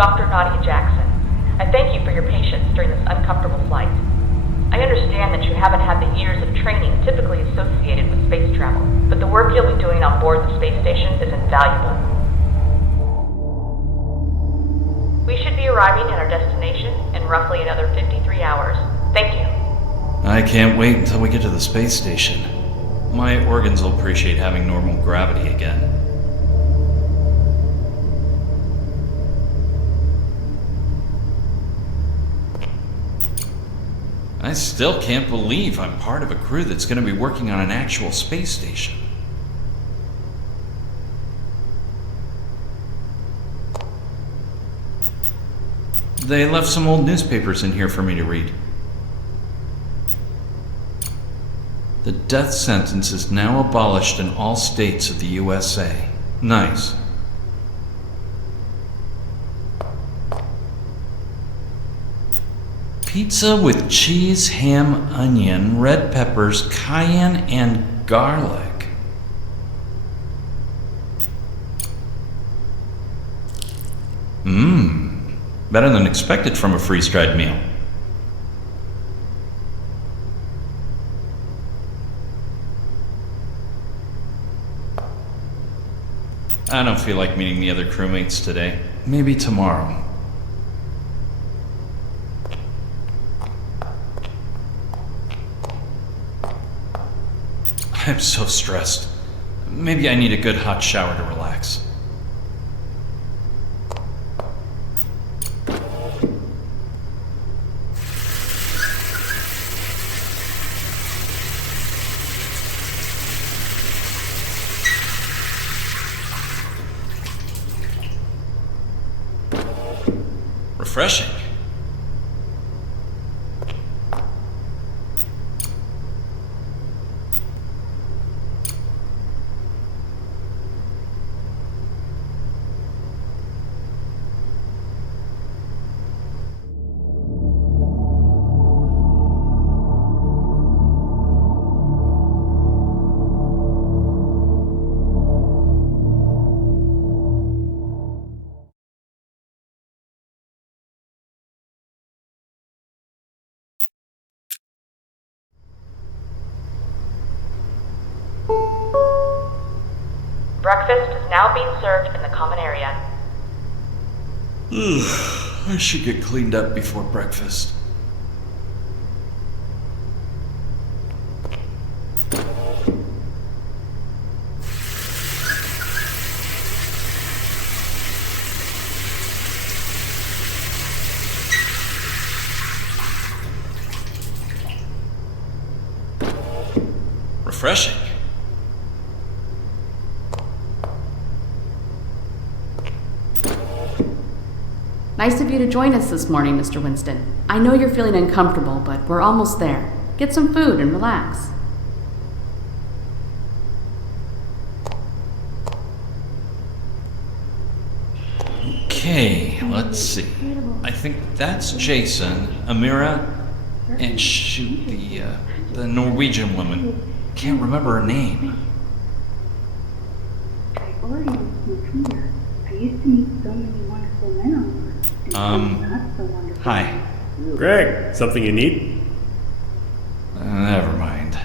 Dr. Nadia Jackson. I thank you for your patience during this uncomfortable flight. I understand that you haven't had the years of training typically associated with space travel, but the work you'll be doing on board the space station is invaluable. We should be arriving at our destination in roughly another 53 hours. Thank you. I can't wait until we get to the space station. My organs will appreciate having normal gravity again. I still can't believe I'm part of a crew that's going to be working on an actual space station. They left some old newspapers in here for me to read. The death sentence is now abolished in all states of the USA. Nice. Pizza with cheese, ham, onion, red peppers, cayenne, and garlic. Better than expected from a freeze-dried meal. I don't feel like meeting the other crewmates today. Maybe tomorrow. I'm so stressed. Maybe I need a good hot shower to relax. Refreshing. Breakfast is now being served in the common area. I should get cleaned up before breakfast. Refreshing. Nice of you to join us this morning, Mr. Winston. I know you're feeling uncomfortable, but we're almost there. Get some food and relax. Okay, let's see. I think that's Jason, Amira, and shoot, the Norwegian woman. Can't remember her name. Priorities with Peter. I used to meet so many wonderful men on Mars. Not so wonderful. Hi. Greg, something you need? Never mind.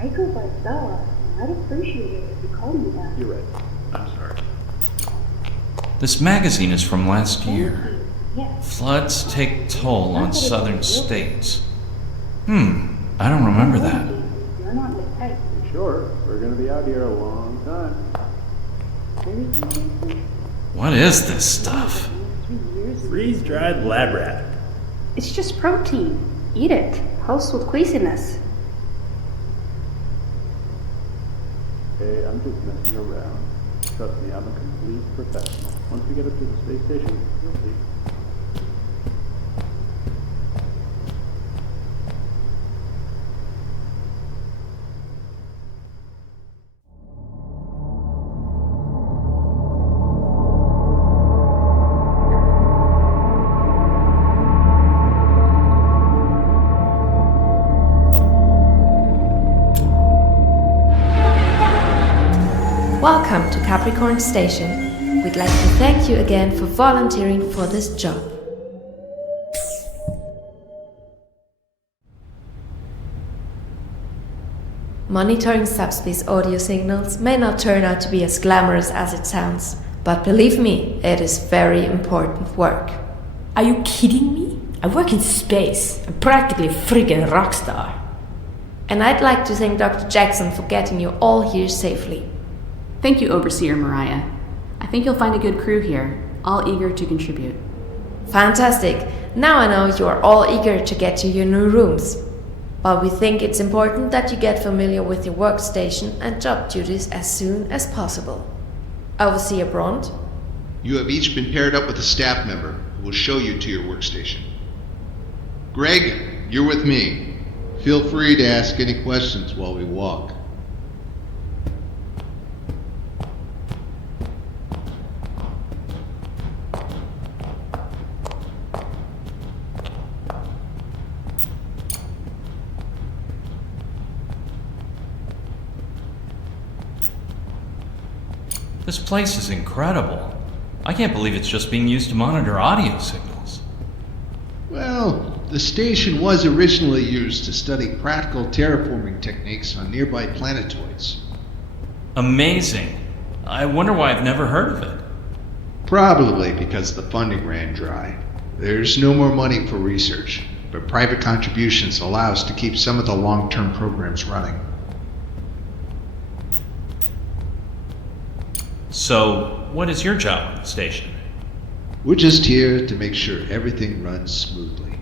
I go by Bella, and I'd appreciate it if you called me that. You're right. I'm sorry. This magazine is from last year. Yes. Floods take toll on southern states. I don't remember that. You're not the type. You sure? We're gonna be out here a long time. What is this stuff? Freeze-dried lab rat. It's just protein. Eat it. Helps with queasiness. Hey, I'm just messing around. Trust me, I'm a complete professional. Once we get up to the space station, you'll see. Welcome to Capricorn Station with we'd like to thank you again for volunteering for this job. Monitoring subspace audio signals may not turn out to be as glamorous as it sounds, but believe me, it is very important work. Are you kidding me? I work in space. I'm practically a freaking rock star. And I'd like to thank Dr. Jackson for getting you all here safely. Thank you, Overseer Mariah. I think you'll find a good crew here, all eager to contribute. Fantastic! Now I know you are all eager to get to your new rooms. But we think it's important that you get familiar with your workstation and job duties as soon as possible. Overseer Bront? You have each been paired up with a staff member who will show you to your workstation. Greg, you're with me. Feel free to ask any questions while we walk. This place is incredible. I can't believe it's just being used to monitor audio signals. Well, the station was originally used to study practical terraforming techniques on nearby planetoids. Amazing. I wonder why I've never heard of it. Probably because the funding ran dry. There's no more money for research, but private contributions allow us to keep some of the long-term programs running. So, what is your job at the station? We're just here to make sure everything runs smoothly.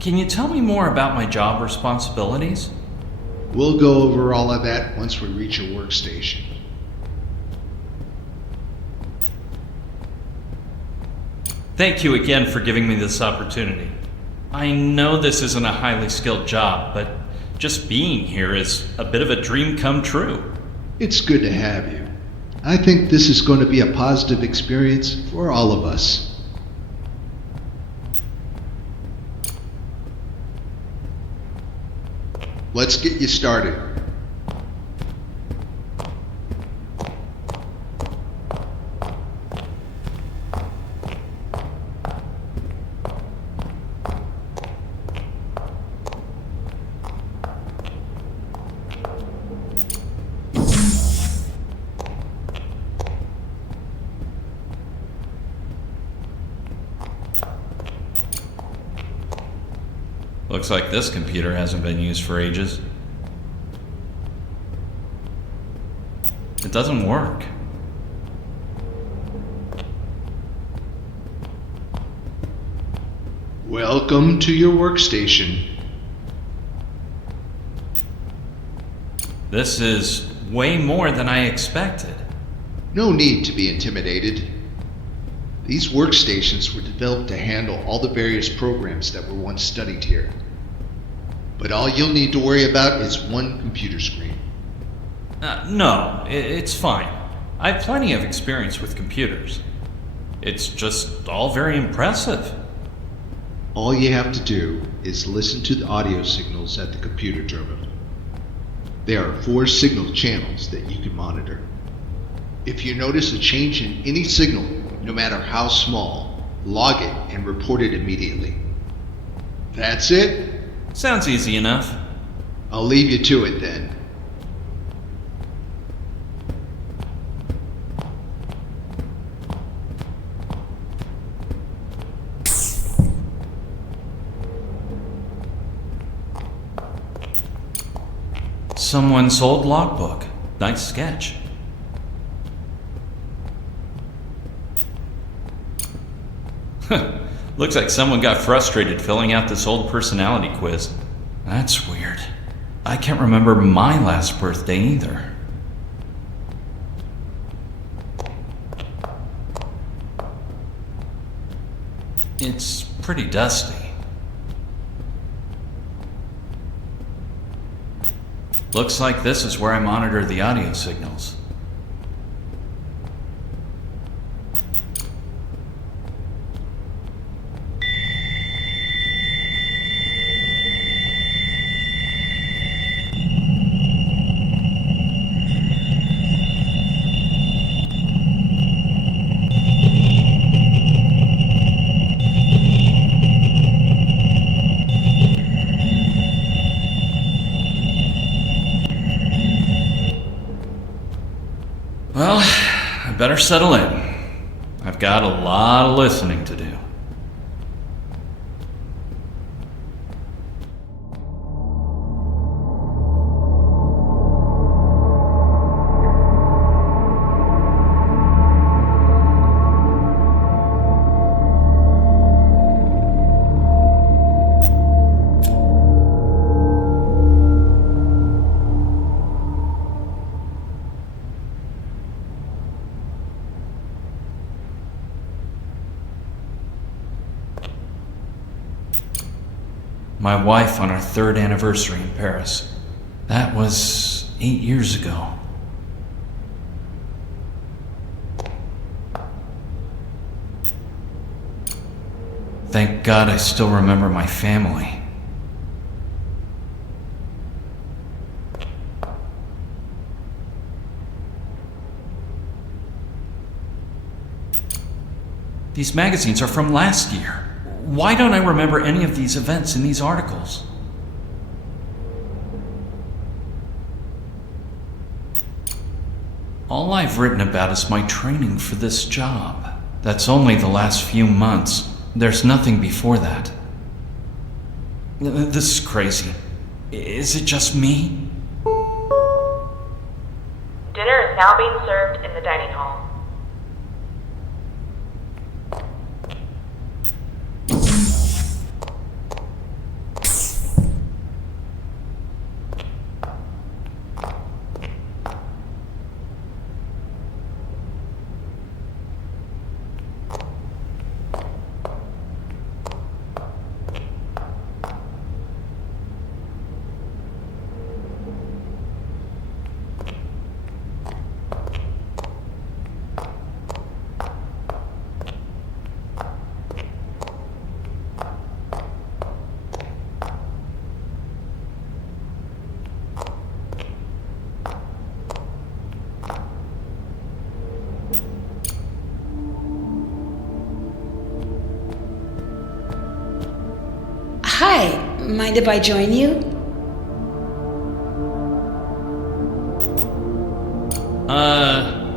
Can you tell me more about my job responsibilities? We'll go over all of that once we reach your workstation. Thank you again for giving me this opportunity. I know this isn't a highly skilled job, but just being here is a bit of a dream come true. It's good to have you. I think this is going to be a positive experience for all of us. Let's get you started. Looks like this computer hasn't been used for ages. It doesn't work. Welcome to your workstation. This is way more than I expected. No need to be intimidated. These workstations were developed to handle all the various programs that were once studied here. But all you'll need to worry about is one computer screen. No, it's fine. I have plenty of experience with computers. It's just all very impressive. All you have to do is listen to the audio signals at the computer terminal. There are 4 signal channels that you can monitor. If you notice a change in any signal, no matter how small, log it and report it immediately. That's it? Sounds easy enough. I'll leave you to it then. Someone's old logbook. Nice sketch. Looks like someone got frustrated filling out this old personality quiz. That's weird. I can't remember my last birthday either. It's pretty dusty. Looks like this is where I monitor the audio signals. Well, I better settle in. I've got a lot of listening to do. My wife on our 3rd anniversary in Paris. That was 8 years ago. Thank God I still remember my family. These magazines are from last year. Why don't I remember any of these events in these articles? All I've written about is my training for this job. That's only the last few months. There's nothing before that. This is crazy. Is it just me? Dinner is now being served in the dining hall. Hi, mind if I join you?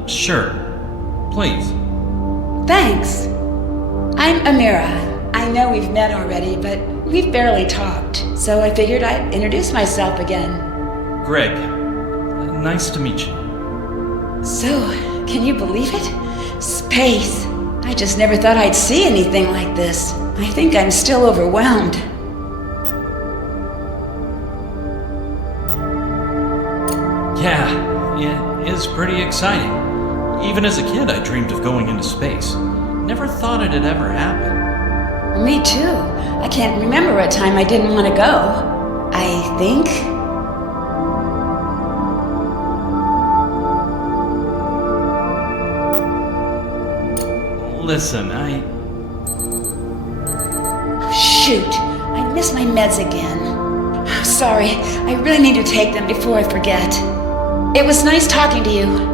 Sure. Please. Thanks. I'm Amira. I know we've met already, but we've barely talked, so I figured I'd introduce myself again. Greg. Nice to meet you. So, can you believe it? Space. I just never thought I'd see anything like this. I think I'm still overwhelmed. Yeah, it is pretty exciting. Even as a kid, I dreamed of going into space. Never thought it'd ever happen. Me too. I can't remember a time I didn't want to go. I think. Listen, Shoot, I missed my meds again. Sorry, I really need to take them before I forget. It was nice talking to you.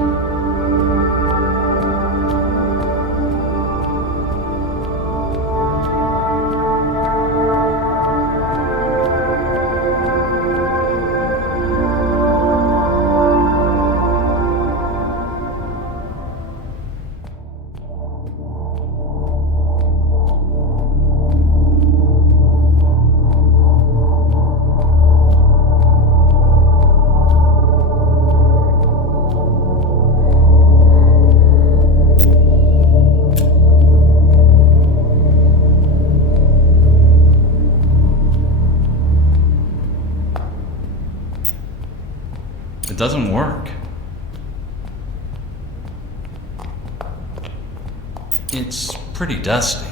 it doesn't work. It's pretty dusty.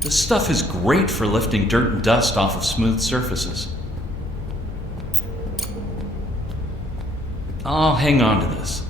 This stuff is great for lifting dirt and dust off of smooth surfaces. I'll hang on to this.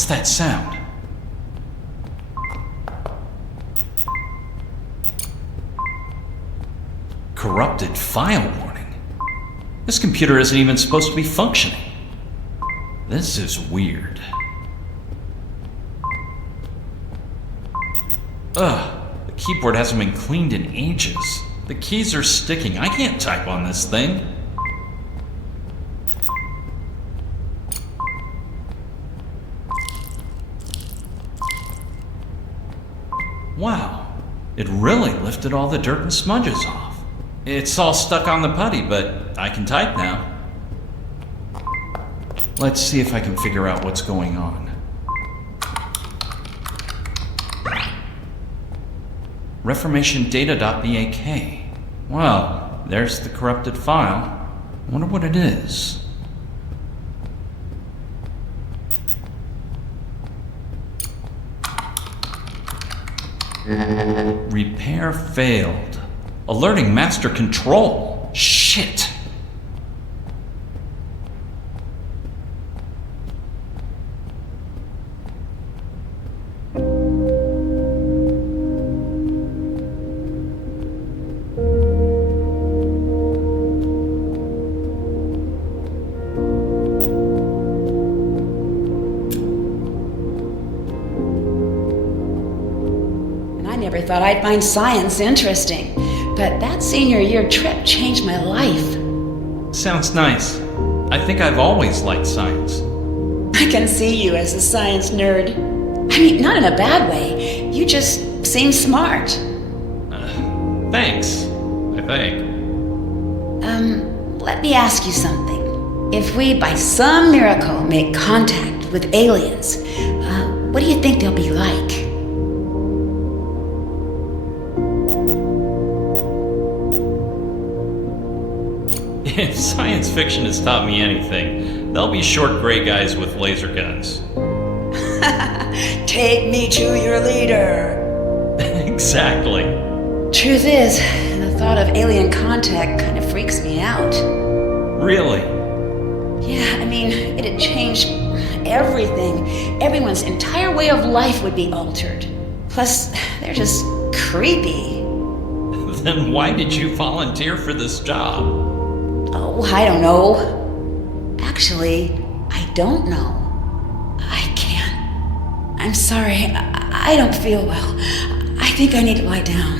What's that sound? Corrupted file warning. This computer isn't even supposed to be functioning. This is weird. Ugh, the keyboard hasn't been cleaned in ages. The keys are sticking. I can't type on this thing. Wow, it really lifted all the dirt and smudges off. It's all stuck on the putty, but I can type now. Let's see if I can figure out what's going on. ReformationData.bak. Well, there's the corrupted file. I wonder what it is. Repair failed. Alerting master control. Shit. Never thought I'd find science interesting, but that senior year trip changed my life. Sounds nice. I think I've always liked science. I can see you as a science nerd. I mean, not in a bad way. You just seem smart. Thanks, I think. Let me ask you something. If we, by some miracle, make contact with aliens, what do you think they'll be like? If science fiction has taught me anything, they'll be short gray guys with laser guns. Take me to your leader. Exactly. Truth is, the thought of alien contact kind of freaks me out. Really? Yeah, I mean, it'd change everything. Everyone's entire way of life would be altered. Plus, they're just creepy. Then why did you volunteer for this job? Oh, I don't know. Actually, I don't know. I can't. I'm sorry. I don't feel well. I think I need to lie down.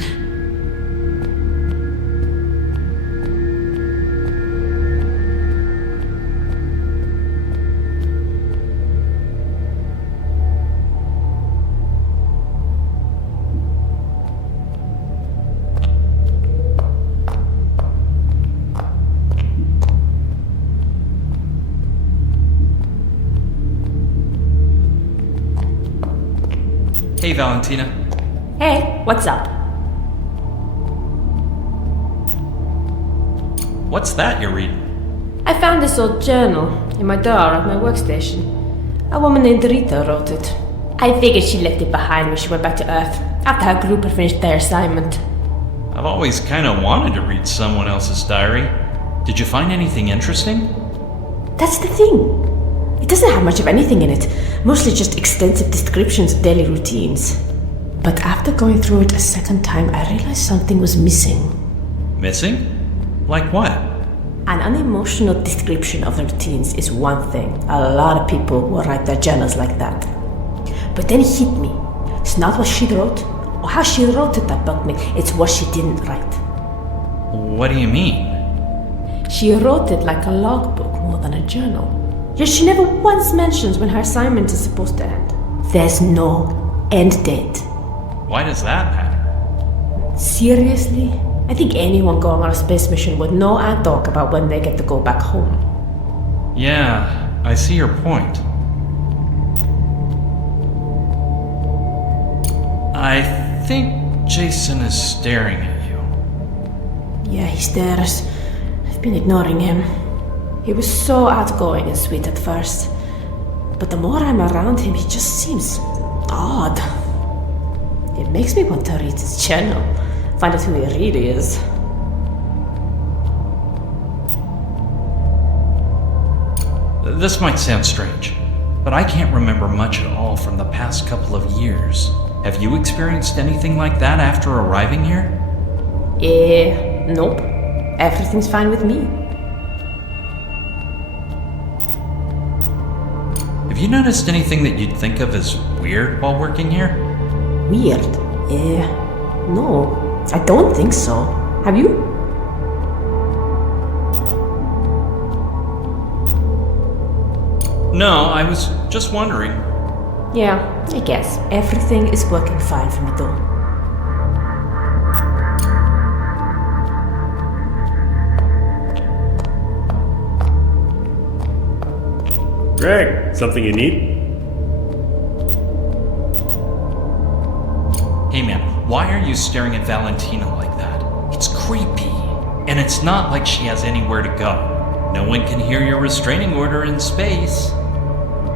Hey, Valentina. Hey, what's up? What's that you're reading? I found this old journal in my drawer at my workstation. A woman named Rita wrote it. I figured she left it behind when she went back to Earth after her group had finished their assignment. I've always kind of wanted to read someone else's diary. Did you find anything interesting? That's the thing. It doesn't have much of anything in it, mostly just extensive descriptions of daily routines. But after going through it a second time, I realized something was missing. Missing? Like what? An unemotional description of the routines is one thing. A lot of people will write their journals like that. But then it hit me. It's not what she wrote, or how she wrote it that bugged me. It's what she didn't write. What do you mean? She wrote it like a logbook more than a journal. Yet she never once mentions when her assignment is supposed to end. There's no end date. Why does that matter? Seriously? I think anyone going on a space mission would know and talk about when they get to go back home. Yeah, I see your point. I think Jason is staring at you. Yeah, he stares. I've been ignoring him. He was so outgoing and sweet at first, but the more I'm around him, he just seems odd. It makes me want to read his journal, find out who he really is. This might sound strange, but I can't remember much at all from the past couple of years. Have you experienced anything like that after arriving here? Nope. Everything's fine with me. Have you noticed anything that you'd think of as weird while working here? Weird? No. I don't think so. Have you? No, I was just wondering. Yeah, I guess. Everything is working fine for me though. Greg, something you need? Hey man, why are you staring at Valentina like that? It's creepy. And it's not like she has anywhere to go. No one can hear your restraining order in space.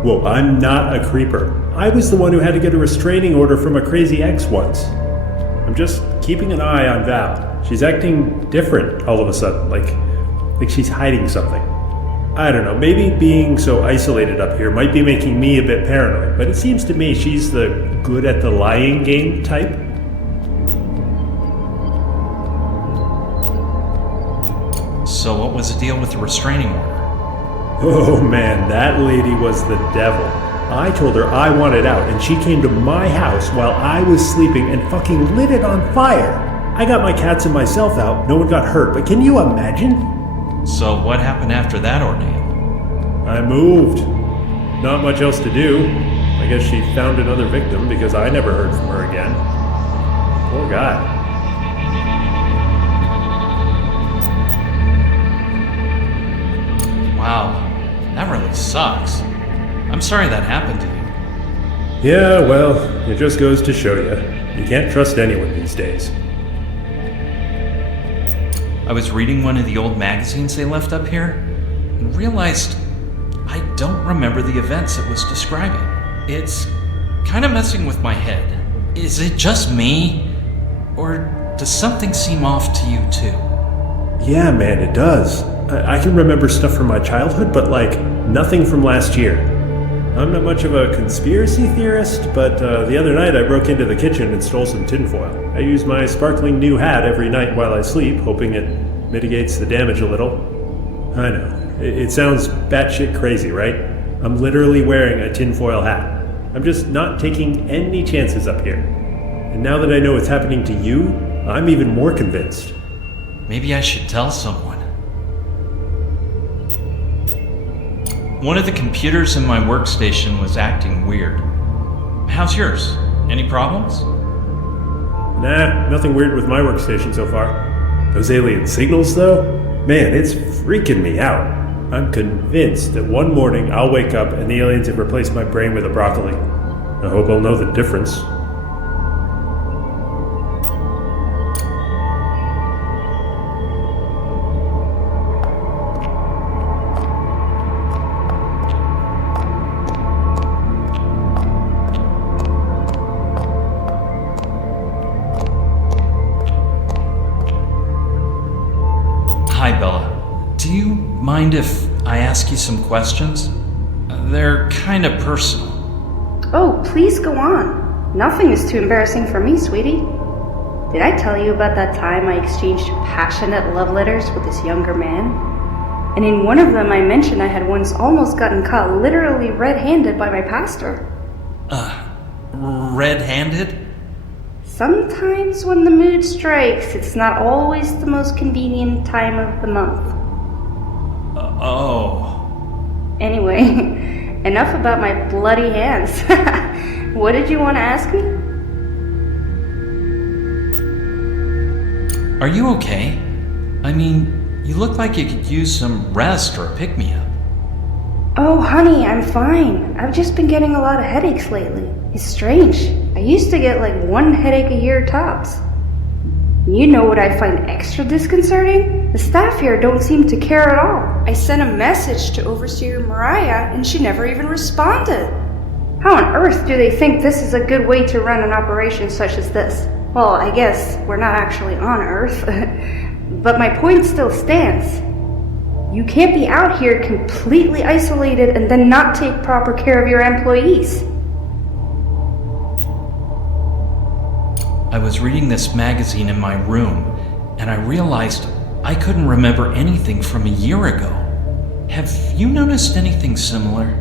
Well, I'm not a creeper. I was the one who had to get a restraining order from a crazy ex once. I'm just keeping an eye on Val. She's acting different all of a sudden, like she's hiding something. I don't know, maybe being so isolated up here might be making me a bit paranoid, but it seems to me she's the good at the lying game type. So what was the deal with the restraining order? Oh man, that lady was the devil. I told her I wanted out, and she came to my house while I was sleeping and fucking lit it on fire. I got my cats and myself out, no one got hurt, but can you imagine? So what happened after that ordeal? I moved. Not much else to do. I guess she found another victim because I never heard from her again. Poor guy. Wow, that really sucks. I'm sorry that happened to you. Yeah, well, it just goes to show you. You can't trust anyone these days. I was reading one of the old magazines they left up here and realized I don't remember the events it was describing. It's kind of messing with my head. Is it just me? Or does something seem off to you too? Yeah, man, it does. I can remember stuff from my childhood, but nothing from last year. I'm not much of a conspiracy theorist, but the other night I broke into the kitchen and stole some tinfoil. I use my sparkling new hat every night while I sleep, hoping it mitigates the damage a little. I know. It sounds batshit crazy, right? I'm literally wearing a tinfoil hat. I'm just not taking any chances up here. And now that I know what's happening to you, I'm even more convinced. Maybe I should tell someone. One of the computers in my workstation was acting weird. How's yours? Any problems? Nah, nothing weird with my workstation so far. Those alien signals, though? Man, it's freaking me out. I'm convinced that one morning I'll wake up and the aliens have replaced my brain with a broccoli. I hope I'll know the difference. Hi, Bella. Do you mind if I ask you some questions? They're kind of personal. Oh, please go on. Nothing is too embarrassing for me, sweetie. Did I tell you about that time I exchanged passionate love letters with this younger man? And in one of them I mentioned I had once almost gotten caught literally red-handed by my pastor. Red-handed? Sometimes when the mood strikes, it's not always the most convenient time of the month. Oh. Anyway, enough about my bloody hands. What did you want to ask me? Are you okay? I mean, you look like you could use some rest or a pick-me-up. Oh, honey, I'm fine. I've just been getting a lot of headaches lately. It's strange. I used to get one headache a year tops. You know what I find extra disconcerting? The staff here don't seem to care at all. I sent a message to Overseer Mariah and she never even responded. How on earth do they think this is a good way to run an operation such as this? Well, I guess we're not actually on Earth. But my point still stands. You can't be out here completely isolated and then not take proper care of your employees. I was reading this magazine in my room, and I realized I couldn't remember anything from a year ago. Have you noticed anything similar?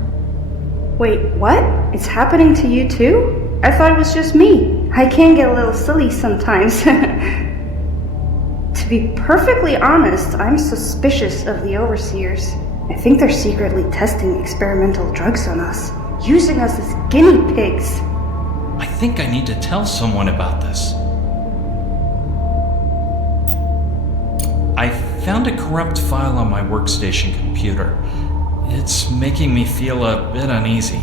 Wait, what? It's happening to you too? I thought it was just me. I can get a little silly sometimes. To be perfectly honest, I'm suspicious of the overseers. I think they're secretly testing experimental drugs on us, using us as guinea pigs. I think I need to tell someone about this. I found a corrupt file on my workstation computer. It's making me feel a bit uneasy.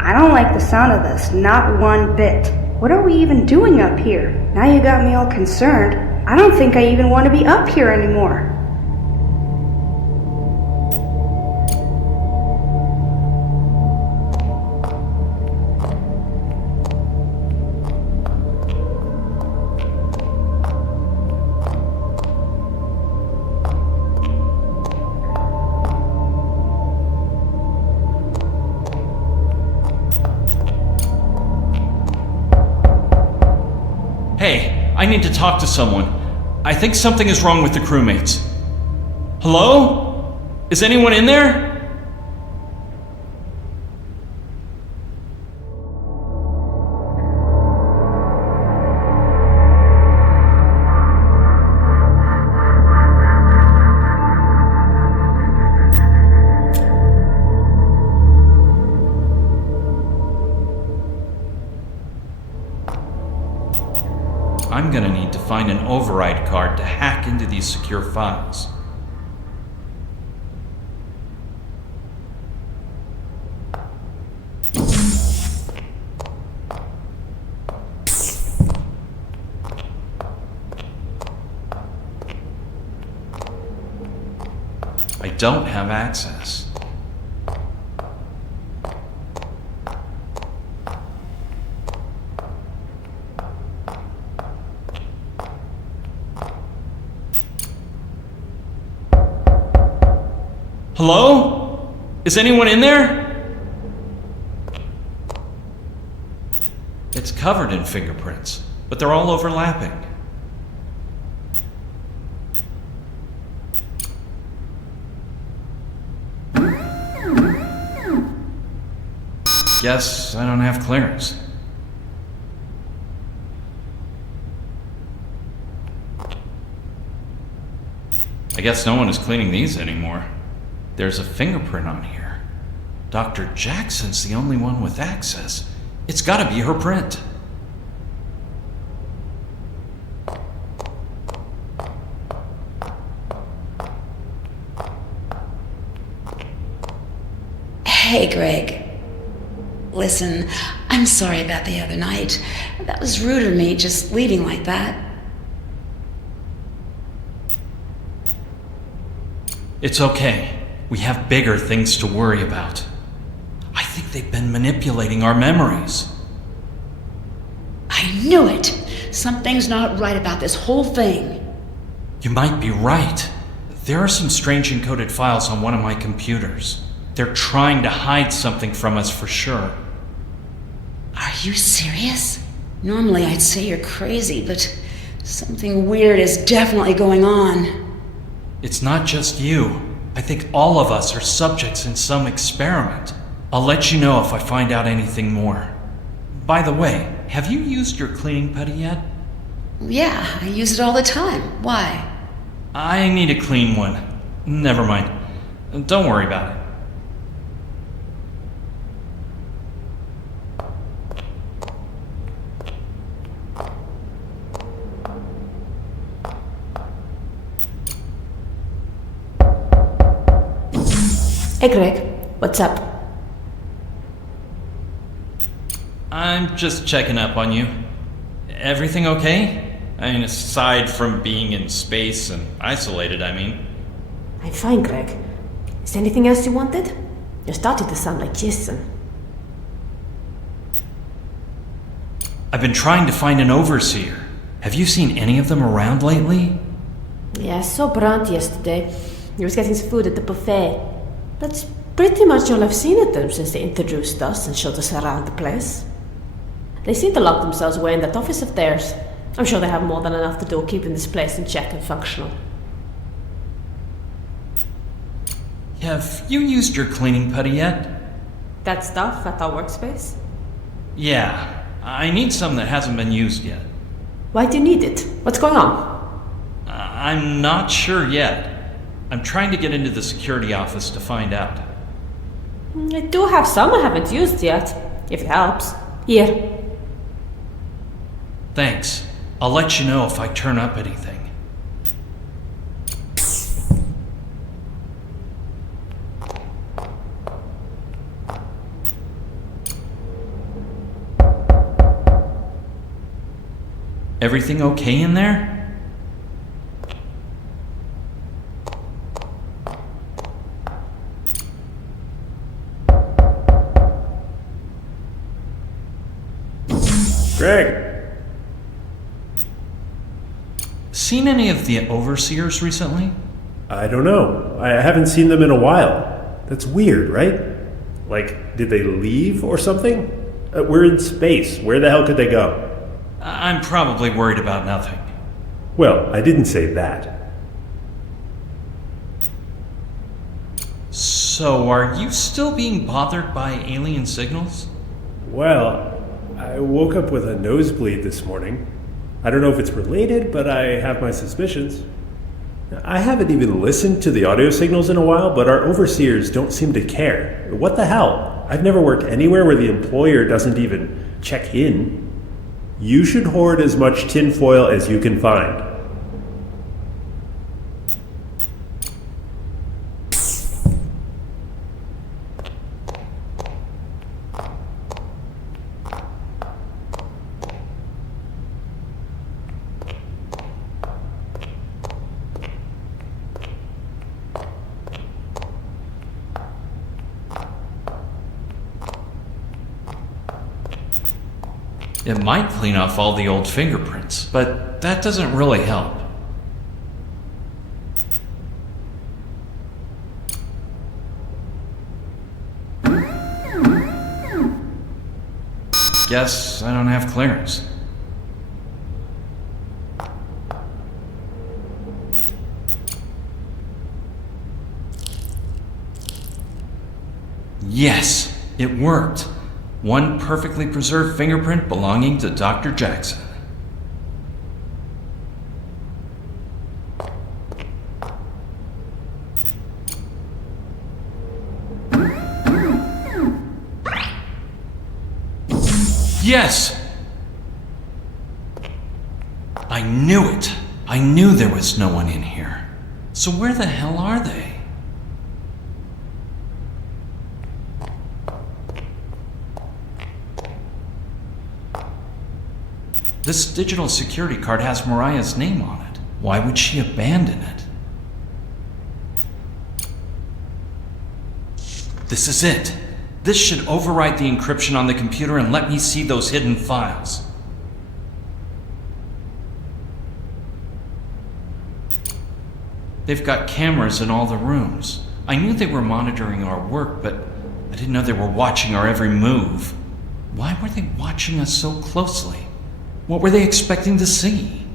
I don't like the sound of this, not one bit. What are we even doing up here? Now you got me all concerned. I don't think I even want to be up here anymore. Hey, I need to talk to someone. I think something is wrong with the crewmates. Hello? Is anyone in there? I'm gonna need to find an override card to hack into these secure files. I don't have access. Hello? Is anyone in there? It's covered in fingerprints, but they're all overlapping. Guess I don't have clearance. I guess no one is cleaning these anymore. There's a fingerprint on here. Dr. Jackson's the only one with access. It's gotta be her print. Hey, Greg. Listen, I'm sorry about the other night. That was rude of me, just leaving like that. It's okay. We have bigger things to worry about. I think they've been manipulating our memories. I knew it! Something's not right about this whole thing. You might be right. There are some strange encoded files on one of my computers. They're trying to hide something from us for sure. Are you serious? Normally I'd say you're crazy, but something weird is definitely going on. It's not just you. I think all of us are subjects in some experiment. I'll let you know if I find out anything more. By the way, have you used your cleaning putty yet? Yeah, I use it all the time. Why? I need a clean one. Never mind. Don't worry about it. Hey Greg, what's up? I'm just checking up on you. Everything okay? I mean, aside from being in space and isolated, I mean. I'm fine, Greg. Is there anything else you wanted? You're starting to sound like Jason. I've been trying to find an overseer. Have you seen any of them around lately? Yeah, I saw Brant yesterday. He was getting some food at the buffet. That's pretty much all I've seen of them since they introduced us and showed us around the place. They seem to lock themselves away in that office of theirs. I'm sure they have more than enough to do keeping this place in check and functional. Have you used your cleaning putty yet? That stuff at our workspace? Yeah, I need some that hasn't been used yet. Why do you need it? What's going on? I'm not sure yet. I'm trying to get into the security office to find out. I do have some I haven't used yet, if it helps. Here. Thanks. I'll let you know if I turn up anything. Everything okay in there? Greg! Seen any of the overseers recently? I don't know. I haven't seen them in a while. That's weird, right? Like, did they leave or something? We're in space. Where the hell could they go? I'm probably worried about nothing. Well, I didn't say that. So, are you still being bothered by alien signals? Well, I woke up with a nosebleed this morning. I don't know if it's related, but I have my suspicions. I haven't even listened to the audio signals in a while, but our overseers don't seem to care. What the hell? I've never worked anywhere where the employer doesn't even check in. You should hoard as much tinfoil as you can find. It might clean off all the old fingerprints, but that doesn't really help. Guess I don't have clearance. Yes, it worked. One perfectly preserved fingerprint belonging to Dr. Jackson. Yes! I knew it. I knew there was no one in here. So where the hell are they? This digital security card has Mariah's name on it. Why would she abandon it? This is it. This should override the encryption on the computer and let me see those hidden files. They've got cameras in all the rooms. I knew they were monitoring our work, but I didn't know they were watching our every move. Why were they watching us so closely? What were they expecting to see?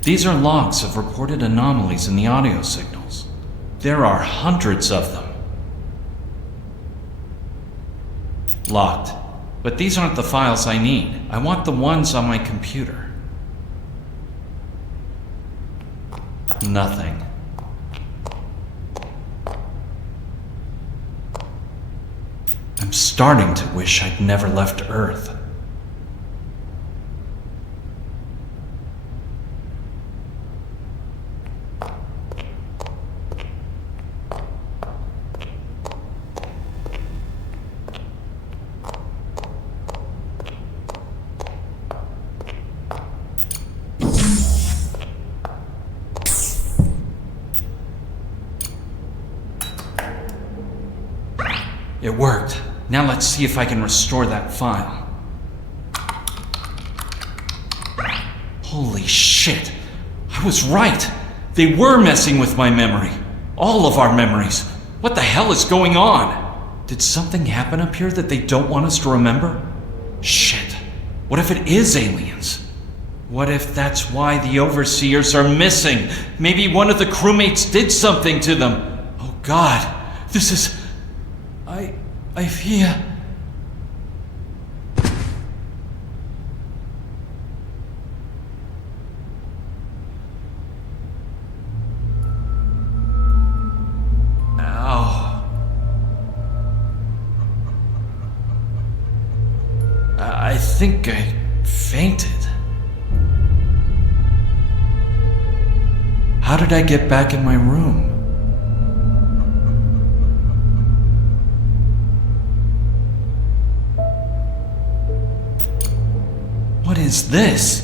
These are logs of reported anomalies in the audio signals. There are hundreds of them. Locked. But these aren't the files I need. I want the ones on my computer. Nothing. I'm starting to wish I'd never left Earth. It worked. Now let's see if I can restore that file. Holy shit. I was right. They were messing with my memory. All of our memories. What the hell is going on? Did something happen up here that they don't want us to remember? Shit. What if it is aliens? What if that's why the overseers are missing? Maybe one of the crewmates did something to them. Oh God, this is... I fear... Ow. I think I fainted. How did I get back in my room? What is this?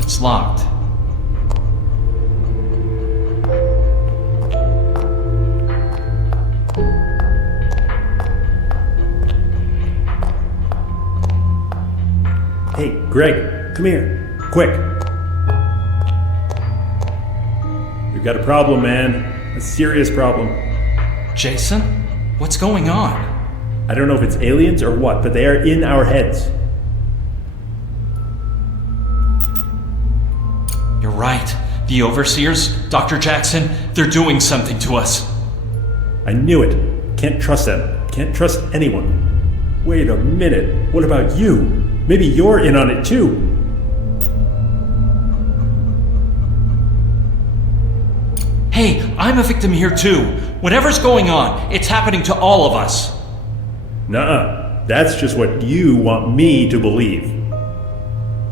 It's locked. Hey, Greg, come here. Quick. We've got a problem, man. A serious problem. Jason? What's going on? I don't know if it's aliens or what, but they are in our heads. You're right. The overseers, Dr. Jackson, they're doing something to us. I knew it. Can't trust them. Can't trust anyone. Wait a minute. What about you? Maybe you're in on it too. Hey, I'm a victim here too. Whatever's going on, it's happening to all of us. Nuh-uh. That's just what you want me to believe.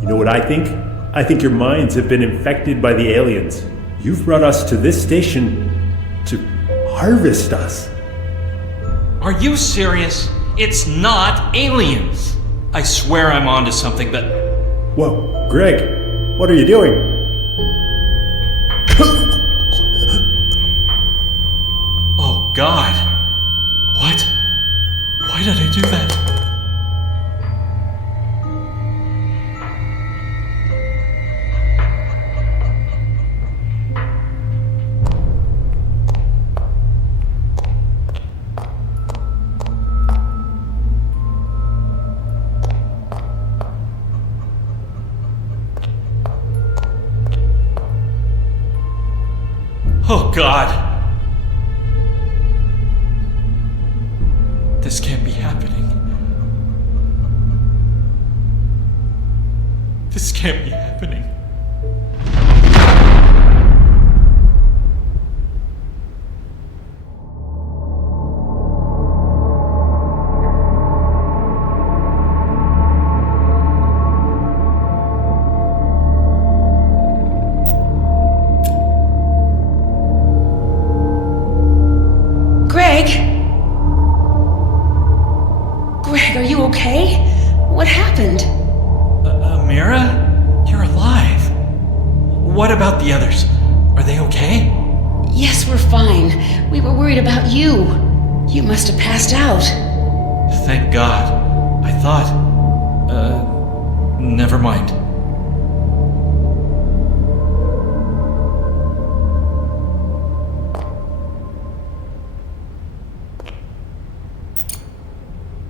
You know what I think? I think your minds have been infected by the aliens. You've brought us to this station to harvest us. Are you serious? It's not aliens. I swear I'm onto something, but... Whoa, Greg, what are you doing? Oh, God. What? Why did I do that? Oh, God. This can't be happening. This can't be happening. Greg, are you okay? What happened? Amira? You're alive. What about the others? Are they okay? Yes, we're fine. We were worried about you. You must have passed out. Thank God. I thought... never mind.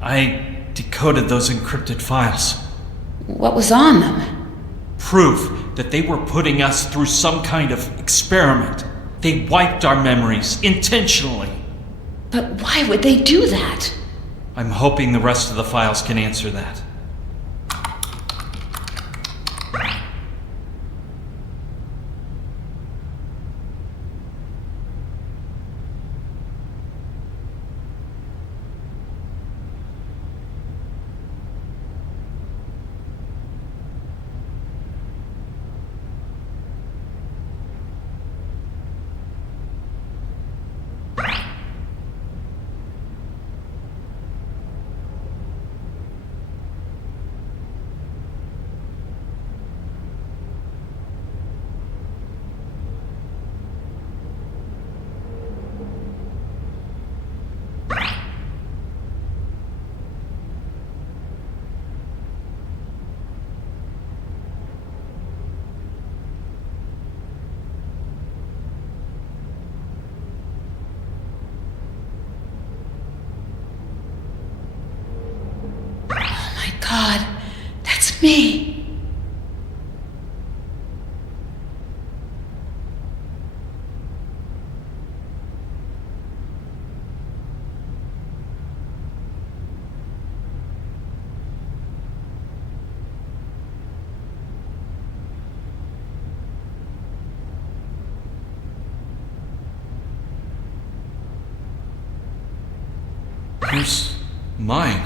I decoded those encrypted files. What was on them? Proof that they were putting us through some kind of experiment. They wiped our memories intentionally. But why would they do that? I'm hoping the rest of the files can answer that. God, that's me. Here's mine.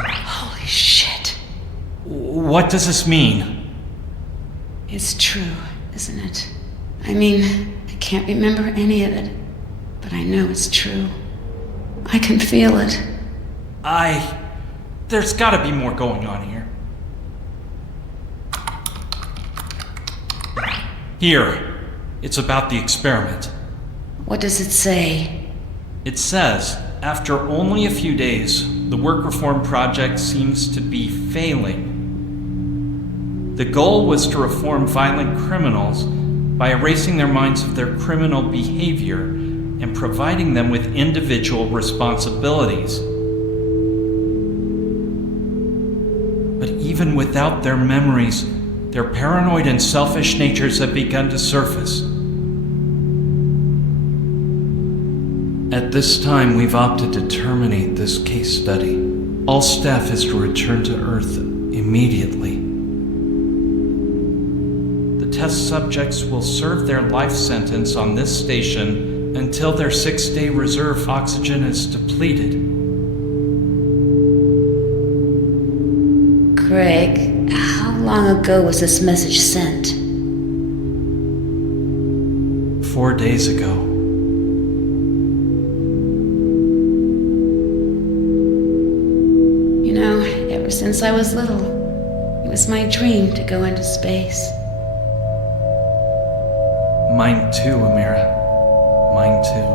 Holy shit. What does this mean? It's true, isn't it? I mean, I can't remember any of it, but I know it's true. I can feel it. There's gotta be more going on here. Here. It's about the experiment. What does it say? It says, after only a few days, the work reform project seems to be failing. The goal was to reform violent criminals by erasing their minds of their criminal behavior and providing them with individual responsibilities. But even without their memories, their paranoid and selfish natures have begun to surface. At this time, we've opted to terminate this case study. All staff is to return to Earth immediately. Test subjects will serve their life sentence on this station until their 6-day reserve oxygen is depleted. Craig, how long ago was this message sent? 4 days ago. You know, ever since I was little, it was my dream to go into space. Mine too, Amira. Mine too.